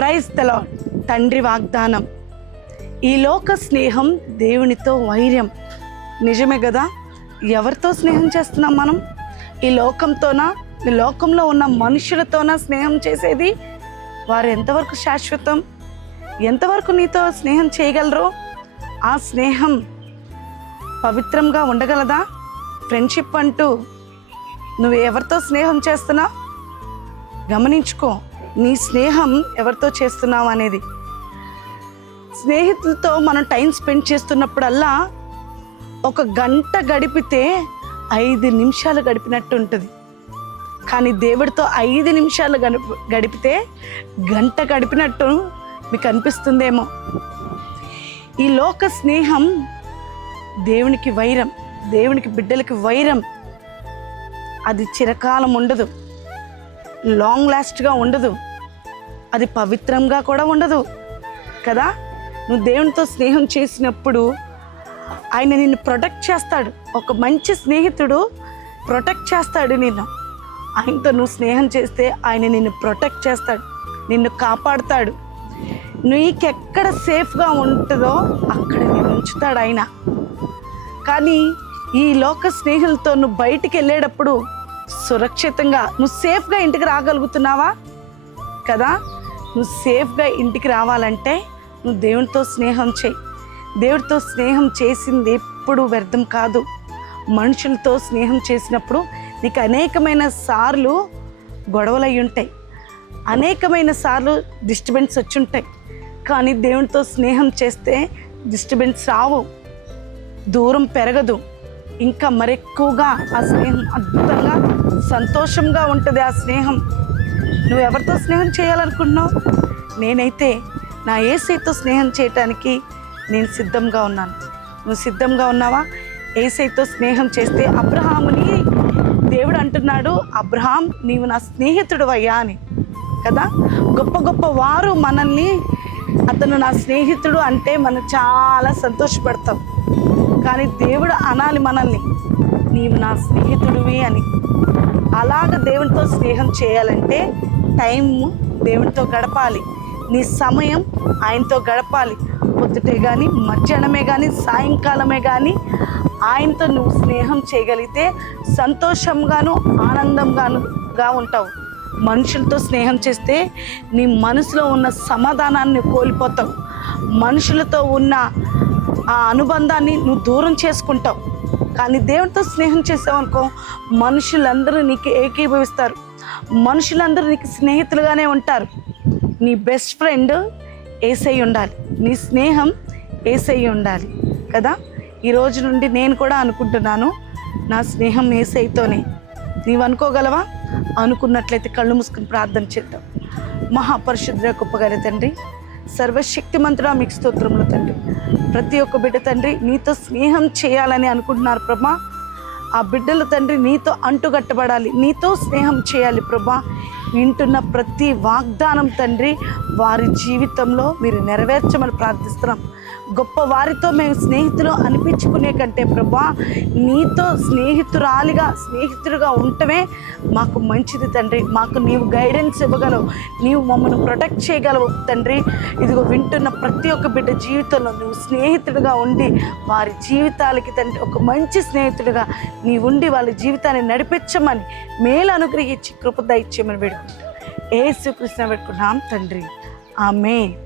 Praise the lord. తండ్రి వాగ్దానం, ఈ లోక స్నేహం దేవునితో వైరం. నిజమే కదా? ఎవరితో స్నేహం చేస్తున్నాం మనం? ఈ లోకంతోనా, ఈ లోకంలో ఉన్న మనుషులతోనా స్నేహం చేసేది? వారు ఎంతవరకు శాశ్వతం? ఎంతవరకు నీతో స్నేహం చేయగలరు? ఆ స్నేహం పవిత్రంగా ఉండగలదా? ఫ్రెండ్షిప్ అంటూ నువ్వు ఎవరితో స్నేహం చేస్తున్నావు? గమనించుకో, నీ స్నేహం ఎవరితో చేస్తున్నావు అనేది. స్నేహితులతో మనం టైం స్పెండ్ చేస్తున్నప్పుడల్లా ఒక గంట గడిపితే 5 నిమిషాలు గడిపినట్టు ఉంటుంది. కానీ దేవుడితో 5 నిమిషాలు గడిపితే గంట గడిపినట్టు మీకు అనిపిస్తుందేమో. ఈ లోక స్నేహం దేవునికి వైరం, దేవునికి బిడ్డలకి వైరం. అది చిరకాలం ఉండదు, లాంగ్ లాస్ట్గా ఉండదు, అది పవిత్రంగా కూడా ఉండదు కదా. నువ్వు దేవునితో స్నేహం చేసినప్పుడు ఆయన నిన్ను ప్రొటెక్ట్ చేస్తాడు. ఒక మంచి స్నేహితుడు ప్రొటెక్ట్ చేస్తాడు నిన్ను. ఆయనతో నువ్వు స్నేహం చేస్తే ఆయన నిన్ను ప్రొటెక్ట్ చేస్తాడు, నిన్ను కాపాడుతాడు. నీకెక్కడ సేఫ్గా ఉంటుందో అక్కడ నిన్ను ఉంచుతాడు ఆయన. కానీ ఈ లోక స్నేహితులతో నువ్వు బయటికి వెళ్ళేటప్పుడు సురక్షితంగా నువ్వు సేఫ్గా ఇంటికి రాగలుగుతున్నావా? కదా. నువ్వు సేఫ్గా ఇంటికి రావాలంటే నువ్వు దేవునితో స్నేహం చేయి. దేవుడితో స్నేహం చేసింది ఎప్పుడు వ్యర్థం కాదు. మనుషులతో స్నేహం చేసినప్పుడు నీకు అనేకమైన సార్లు గొడవలు అయి ఉంటాయి, అనేకమైన సార్లు డిస్టర్బెన్స్ వచ్చి ఉంటాయి. కానీ దేవునితో స్నేహం చేస్తే డిస్టర్బెన్స్ రావు, దూరం పెరగదు, ఇంకా మరెక్కువగా ఆ స్నేహం అద్భుతంగా సంతోషంగా ఉంటుంది. ఆ స్నేహం నువ్వు ఎవరితో స్నేహం చేయాలనుకుంటున్నావు? నేనైతే నా యేసయ్యతో స్నేహం చేయటానికి నేను సిద్ధంగా ఉన్నాను. నువ్వు సిద్ధంగా ఉన్నావా? యేసయ్యతో స్నేహం చేస్తే అబ్రహాముని దేవుడు అంటున్నాడు, అబ్రహాం నీవు నా స్నేహితుడు అయ్యా అని కదా. గొప్ప గొప్ప వారు మనల్ని, అతను నా స్నేహితుడు అంటే మనం చాలా సంతోషపడతాం. కానీ దేవుడు అనాలి మనల్ని, నీవు నా స్నేహితుడివి అని. అలాగ దేవునితో స్నేహం చేయాలంటే టైము దేవునితో గడపాలి, నీ సమయం ఆయనతో గడపాలి. పొద్దుటే కానీ, మధ్యాహ్నమే కానీ, సాయంకాలమే కానీ ఆయనతో నువ్వు స్నేహం చేయగలిగితే సంతోషంగాను ఆనందంగానుగా ఉంటావు. మనుషులతో స్నేహం చేస్తే నీ మనసులో ఉన్న సమాధానాన్ని కోల్పోతావు. మనుషులతో ఉన్న ఆ అనుబంధాన్ని నువ్వు దూరం చేసుకుంటావు. కానీ దేవునితో స్నేహం చేసావనుకో, మనుషులందరూ నీకు ఏకీభవిస్తారు, మనుషులందరూ నీకు స్నేహితులుగానే ఉంటారు. నీ బెస్ట్ ఫ్రెండ్ యేసయ్య ఉండాలి, నీ స్నేహం యేసయ్య ఉండాలి కదా. ఈ రోజు నుండి నేను కూడా అనుకుంటున్నాను, నా స్నేహం యేసయ్యతోనే. నీవు అనుకోగలవా? అనుకున్నట్లయితే కళ్ళు మూసుకుని ప్రార్థన చేద్దాం. మహాపరిశుద్ధ గొప్పగారి తండ్రి, సర్వశక్తిమంతుడా మీకు స్తోత్రములు తండ్రి. ప్రతి ఒక్క బిడ్డ తండ్రి నీతో స్నేహం చేయాలని అనుకుంటున్నారు ప్రభా. ఆ బిడ్డలు తండ్రి నీతో అంటుగట్టబడాలి, నీతో స్నేహం చేయాలి ప్రభా. వింటున్న ప్రతి వాగ్దానం తండ్రి వారి జీవితంలో మీరు నెరవేర్చమని ప్రార్థిస్తున్నాం. గొప్ప వారితో మేము స్నేహితులు అనిపించుకునే కంటే ప్రభా, నీతో స్నేహితుడిగా ఉండటమే మాకు మంచిది తండ్రి. మాకు నీవు గైడెన్స్ ఇవ్వగలవు, నీవు మమ్మల్ని ప్రొటెక్ట్ చేయగలవు తండ్రి. ఇదిగో వింటున్న ప్రతి ఒక్క బిడ్డ జీవితంలో నువ్వు స్నేహితుడిగా ఉండి వారి జీవితాలకి తండ్రి ఒక మంచి స్నేహితుడిగా నీవు ఉండి వాళ్ళ జీవితాన్ని నడిపించమని, మేలు అనుగ్రహించి కృప దయచేయమని వేడుకుంటాం. యేసుకృష్ణ పెట్టుకున్నాం తండ్రి, ఆమేన్.